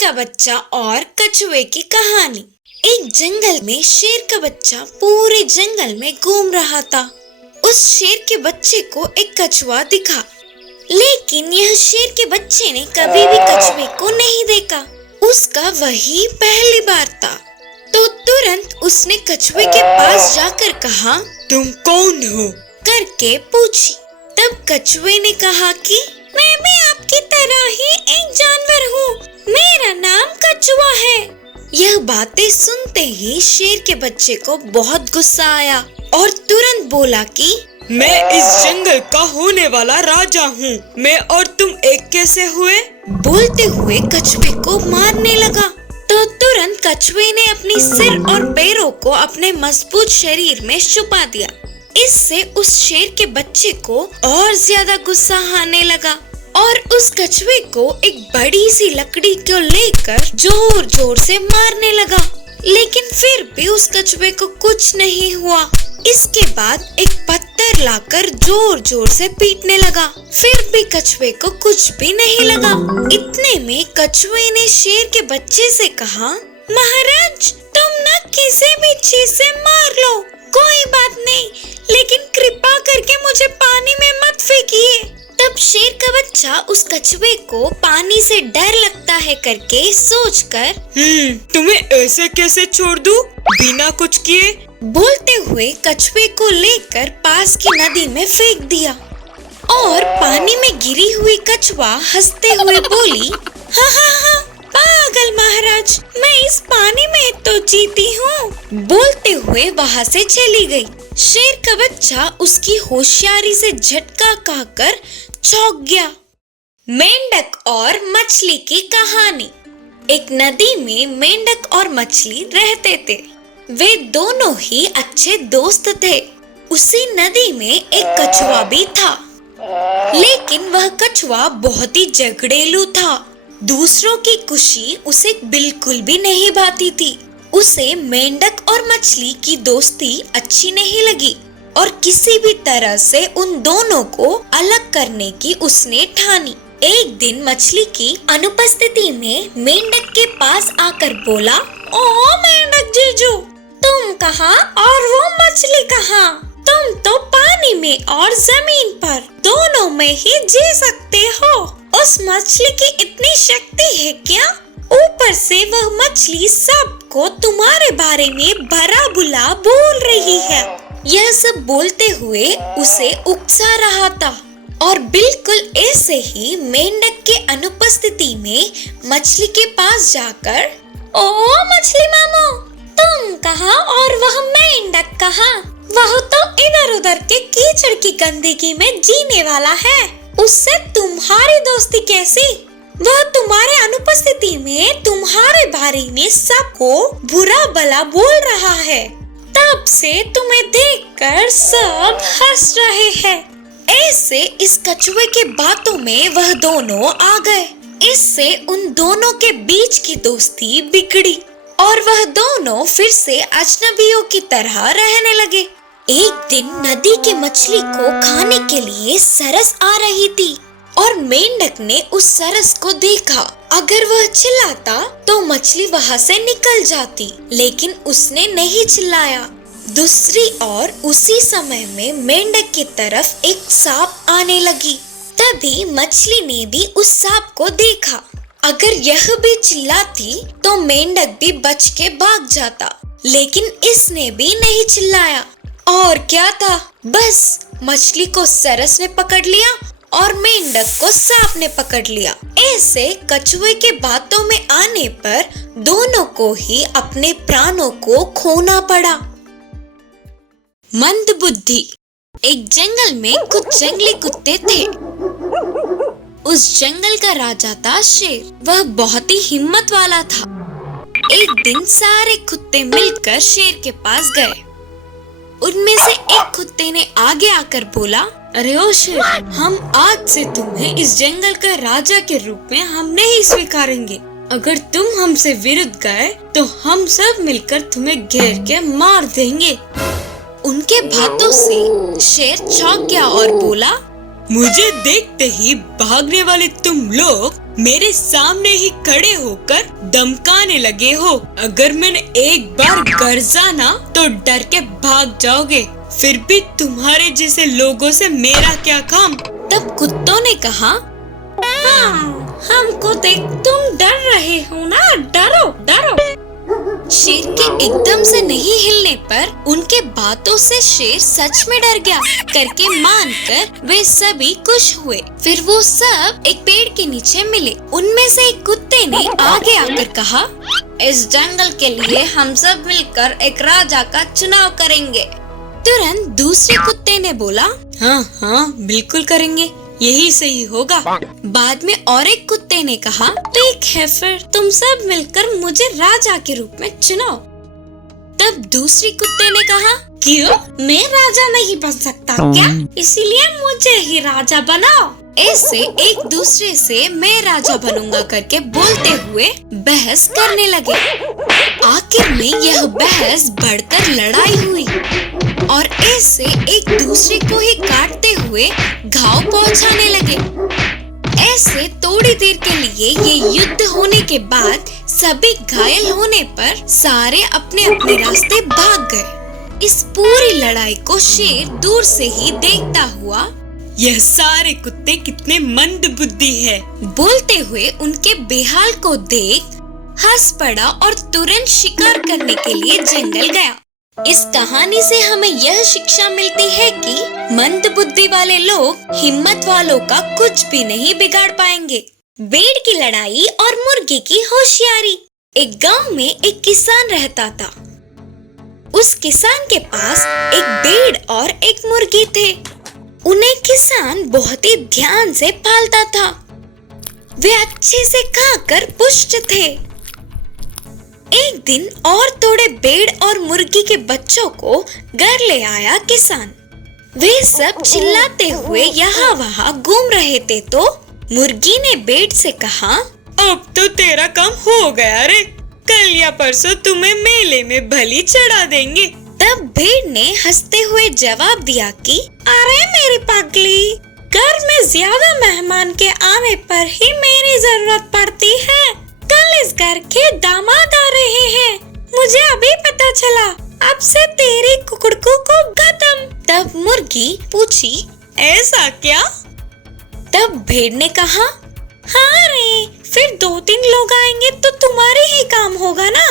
का बच्चा और कछुए की कहानी। एक जंगल में शेर का बच्चा पूरे जंगल में घूम रहा था। उस शेर के बच्चे को एक कछुआ दिखा, लेकिन यह शेर के बच्चे ने कभी भी कछुए को नहीं देखा। उसका वही पहली बार था। तो तुरंत उसने कछुए के पास जाकर कहा, तुम कौन हो? करके पूछी। तब कछुए ने कहा कि मैं भी आपकी तरह ही एक जानवर हूँ, मेरा नाम कछुआ है। यह बातें सुनते ही शेर के बच्चे को बहुत गुस्सा आया और तुरंत बोला कि मैं इस जंगल का होने वाला राजा हूँ। मैं और तुम एक कैसे हुए? बोलते हुए कछुए को मारने लगा। तो तुरंत कछुए ने अपनी सिर और पैरों को अपने मजबूत शरीर में छुपा दिया। इससे उस शेर के बच्चे को और ज्यादा गुस्सा आने लगा और उस कछुए को एक बड़ी सी लकड़ी को लेकर जोर जोर से मारने लगा, लेकिन फिर भी उस कछुए को कुछ नहीं हुआ। इसके बाद एक पत्थर लाकर जोर जोर से पीटने लगा, फिर भी कछुए को कुछ भी नहीं लगा। इतने में कछुए ने शेर के बच्चे से कहा, महाराज तुम न किसी भी चीज से मार लो, कोई बात नहीं, लेकिन कृपा करके मुझे पानी में मत फेंकिए। तब शेर का बच्चा उस कछुए को पानी से डर लगता है करके सोचकर तुम्हें ऐसे कैसे छोड़ दूं बिना कुछ किए? बोलते हुए कछुए को लेकर पास की नदी में फेंक दिया और पानी में गिरी हुई कछुआ हंसते हुए बोली, हाँ, पागल महाराज, मैं इस पानी में तो जीती हूँ। बोलते हुए वहाँ से चली गई। शेर का बच्चा उसकी होशियारी से झटका खाकर चौंक गया। मेंढक और मछली की कहानी। एक नदी में मेंढक और मछली रहते थे। वे दोनों ही अच्छे दोस्त थे। उसी नदी में एक कछुआ भी था, लेकिन वह कछुआ बहुत ही झगड़ेलू था। दूसरों की खुशी उसे बिल्कुल भी नहीं भाती थी। उसे मेंढक और मछली की दोस्ती अच्छी नहीं लगी और किसी भी तरह से उन दोनों को अलग करने की उसने ठानी। एक दिन मछली की अनुपस्थिति में मेंढक के पास आकर बोला, ओ मेंढक जीजू, तुम कहाँ और वो मछली कहाँ? तुम तो पानी में और जमीन पर दोनों में ही जी सकते हो। उस मछली की इतनी शक्ति है क्या? ऊपर से वह मछली सबको तुम्हारे बारे में भला बुरा बोल रही है। यह सब बोलते हुए उसे उकसा रहा था और बिल्कुल ऐसे ही मेंढक के अनुपस्थिति में मछली के पास जाकर, ओ मछली मामू, तुम कहाँ और वह मेंढक कहाँ? वह तो इधर उधर के कीचड़ की गंदगी में जीने वाला है, उससे तुम्हारी दोस्ती कैसी? वह तुम्हारे अनुपस्थिति में तुम्हारे बारे में सबको बुरा भला बोल रहा है। तब से तुम्हें देखकर सब हंस रहे हैं। ऐसे इस कछुए के बातों में वह दोनों आ गए। इससे उन दोनों के बीच की दोस्ती बिगड़ी और वह दोनों फिर से अजनबियों की तरह रहने लगे। एक दिन नदी की मछली को खाने के लिए सरस आ रही थी और मेंढक ने उस सरस को देखा। अगर वह चिल्लाता तो मछली वहाँ से निकल जाती, लेकिन उसने नहीं चिल्लाया। दूसरी ओर उसी समय में मेंढक की तरफ एक सांप आने लगी। तभी मछली ने भी उस सांप को देखा। अगर यह भी चिल्लाती तो मेंढक भी बच के भाग जाता, लेकिन इसने भी नहीं चिल्लाया। और क्या था, बस मछली को सरस ने पकड़ लिया और मेंढक को सांप ने पकड़ लिया। ऐसे कछुए के बातों में आने पर दोनों को ही अपने प्राणों को खोना पड़ा। मंदबुद्धि। एक जंगल में कुछ जंगली कुत्ते थे। उस जंगल का राजा था शेर। वह बहुत ही हिम्मत वाला था। एक दिन सारे कुत्ते मिलकर शेर के पास गए। उनमें से एक कुत्ते ने आगे आकर बोला, अरे ओ शेर, हम आज से तुम्हें इस जंगल का राजा के रूप में हम नहीं स्वीकारेंगे। अगर तुम हमसे विरुद्ध गए तो हम सब मिलकर तुम्हें घेर के मार देंगे। उनके बातों से शेर चौंक गया और बोला, मुझे देखते ही भागने वाले तुम लोग मेरे सामने ही खड़े होकर धमकाने लगे हो। अगर मैंने एक बार गर्जा ना तो डर के भाग जाओगे। फिर भी तुम्हारे जैसे लोगों से मेरा क्या काम। तब कुत्तों ने कहा, हमको देख तुम डर रहे हो ना, डरो डरो। शेर के एकदम से नहीं हिलने पर उनके बातों से शेर सच में डर गया करके मानकर वे सभी खुश हुए। फिर वो सब एक पेड़ के नीचे मिले। उनमें से एक कुत्ते ने आगे आकर कहा, इस जंगल के लिए हम सब मिलकर एक राजा का चुनाव करेंगे। तुरंत दूसरे कुत्ते ने बोला, हाँ बिल्कुल करेंगे, यही सही होगा। बाद में और एक कुत्ते ने कहा, ठीक है फिर तुम सब मिलकर मुझे राजा के रूप में चुनो। तब दूसरी कुत्ते ने कहा, क्यों, मैं राजा नहीं बन सकता क्या? इसीलिए मुझे ही राजा बनाओ। ऐसे एक दूसरे से मैं राजा बनूंगा करके बोलते हुए बहस करने लगे। आखिर में यह बहस बढ़कर लड़ाई हुई और ऐसे एक दूसरे को ही काटते हुए घाव पहुंचाने लगे। ऐसे थोड़ी देर के लिए ये युद्ध होने के बाद सभी घायल होने पर सारे अपने अपने रास्ते भाग गए। इस पूरी लड़ाई को शेर दूर से ही देखता हुआ, यह सारे कुत्ते कितने मंद बुद्धि है, बोलते हुए उनके बेहाल को देख हंस पड़ा और तुरंत शिकार करने के लिए जंगल गया। इस कहानी से हमें यह शिक्षा मिलती है कि मंद बुद्धि वाले लोग हिम्मत वालों का कुछ भी नहीं बिगाड़ पाएंगे। भेड़ की लड़ाई और मुर्गी की होशियारी। एक गांव में एक किसान रहता था। उस किसान के पास एक भेड़ और एक मुर्गी थे। उन्हें किसान बहुत ही ध्यान से पालता था। वे अच्छे से खाकर पुष्ट थे। एक दिन और थोड़े भेड़ और मुर्गी के बच्चों को घर ले आया किसान। वे सब चिल्लाते हुए यहाँ वहाँ घूम रहे थे तो मुर्गी ने भेड़ से कहा, अब तो तेरा काम हो गया रे, कल या परसों तुम्हें मेले में भली चढ़ा देंगे। तब भेड़ ने हंसते हुए जवाब दिया कि अरे मेरी पगली, घर में ज्यादा मेहमान के आने पर ही मेरी जरूरत पड़ती है। कल इस घर के दामाद आ रहे हैं, मुझे अभी पता चला। अब से तेरी कुकड़ू को खत्म। तब मुर्गी पूछी, ऐसा क्या? तब भेड़ ने कहा, हाँ रे, फिर 2-3 लोग आएंगे तो तुम्हारे ही काम होगा ना,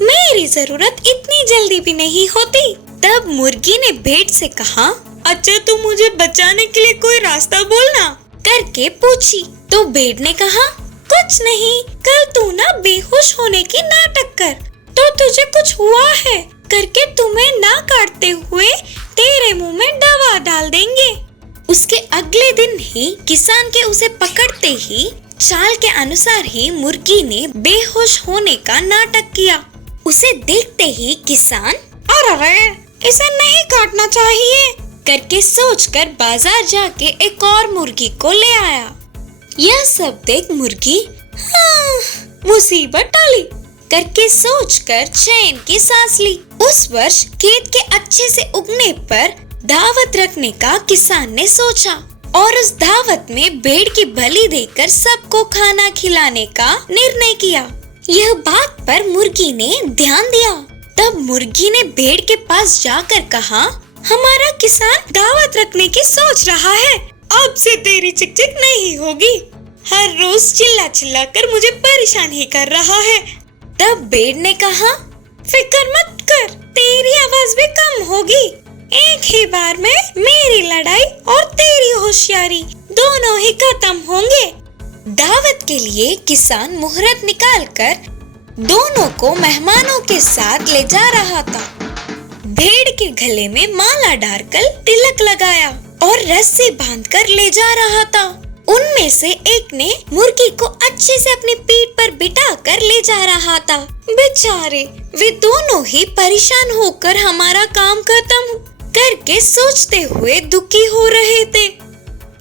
मेरी जरूरत इतनी जल्दी भी नहीं होती। तब मुर्गी ने भेड़ से कहा, अच्छा तुम मुझे बचाने के लिए कोई रास्ता बोलना करके पूछी। तो भेड़ ने कहा, कुछ नहीं, कल तू ना बेहोश होने की नाटक कर तो तुझे कुछ हुआ है करके तुम्हें ना काटते हुए तेरे मुंह में दवा डाल देंगे। उसके अगले दिन ही किसान के उसे पकड़ते ही चाल के अनुसार ही मुर्गी ने बेहोश होने का नाटक किया। उसे देखते ही किसान, अरे इसे नहीं काटना चाहिए करके सोचकर बाजार जाके एक और मुर्गी को ले आया। यह सब देख मुर्गी, हाँ, मुसीबत टाली करके सोचकर चैन की सांस ली। उस वर्ष खेत के अच्छे से उगने पर दावत रखने का किसान ने सोचा और उस दावत में भेड़ की बलि देकर सबको खाना खिलाने का निर्णय किया। यह बात पर मुर्गी ने ध्यान दिया। तब मुर्गी ने भेड़ के पास जाकर कहा, हमारा किसान दावत रखने की सोच रहा है, अब से तेरी चिकचिक नहीं होगी, हर रोज चिल्ला चिल्ला कर मुझे परेशान ही कर रहा है। तब भेड़ ने कहा, फिक्र मत कर, तेरी आवाज भी कम होगी। एक ही बार में मेरी लड़ाई और तेरी होशियारी दोनों ही खत्म होंगे। दावत के लिए किसान मुहूर्त निकालकर दोनों को मेहमानों के साथ ले जा रहा था। भेड़ के गले में माला डालकर तिलक लगाया और रस्सी बांधकर ले जा रहा था। उनमें से एक ने मुर्गी को अच्छे से अपनी पीठ पर बिठाकर ले जा रहा था। बेचारे वे दोनों ही परेशान होकर हमारा काम खत्म करके सोचते हुए दुखी हो रहे थे।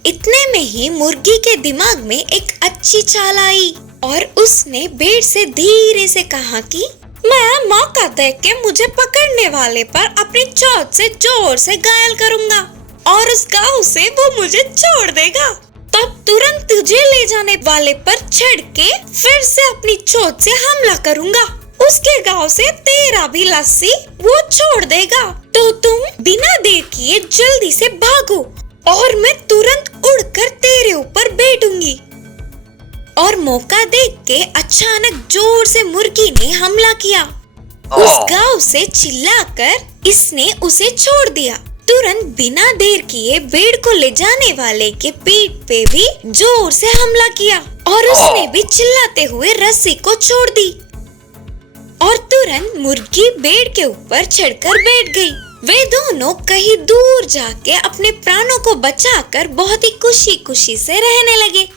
इतने में ही मुर्गी के दिमाग में एक अच्छी चाल आई और उसने भेड़ से धीरे से कहा कि मैं मौका देख के मुझे पकड़ने वाले पर अपनी चोंच से जोर से घायल करूंगा और उस गांव से वो मुझे छोड़ देगा, तब तुरंत तुझे ले जाने वाले पर चढ़ के फिर से अपनी चोंच से हमला करूंगा। उसके गांव से तेरा भी लस्सी वो छोड़ देगा। तो तुम बिना देर किए जल्दी से भागो और मैं तुरंत उड़कर तेरे ऊपर बैठूंगी। और मौका देख के अचानक जोर से मुर्गी ने हमला किया। उस गांव से चिल्लाकर इसने उसे छोड़ दिया। तुरंत बिना देर किए भेड़ को ले जाने वाले के पीठ पे भी जोर से हमला किया और उसने भी चिल्लाते हुए रस्सी को छोड़ दी। और तुरंत मुर्गी भेड़ के ऊपर चढ़कर बैठ गई। वे दोनों कहीं दूर जाके अपने प्राणों को बचाकर बहुत ही खुशी खुशी से रहने लगे।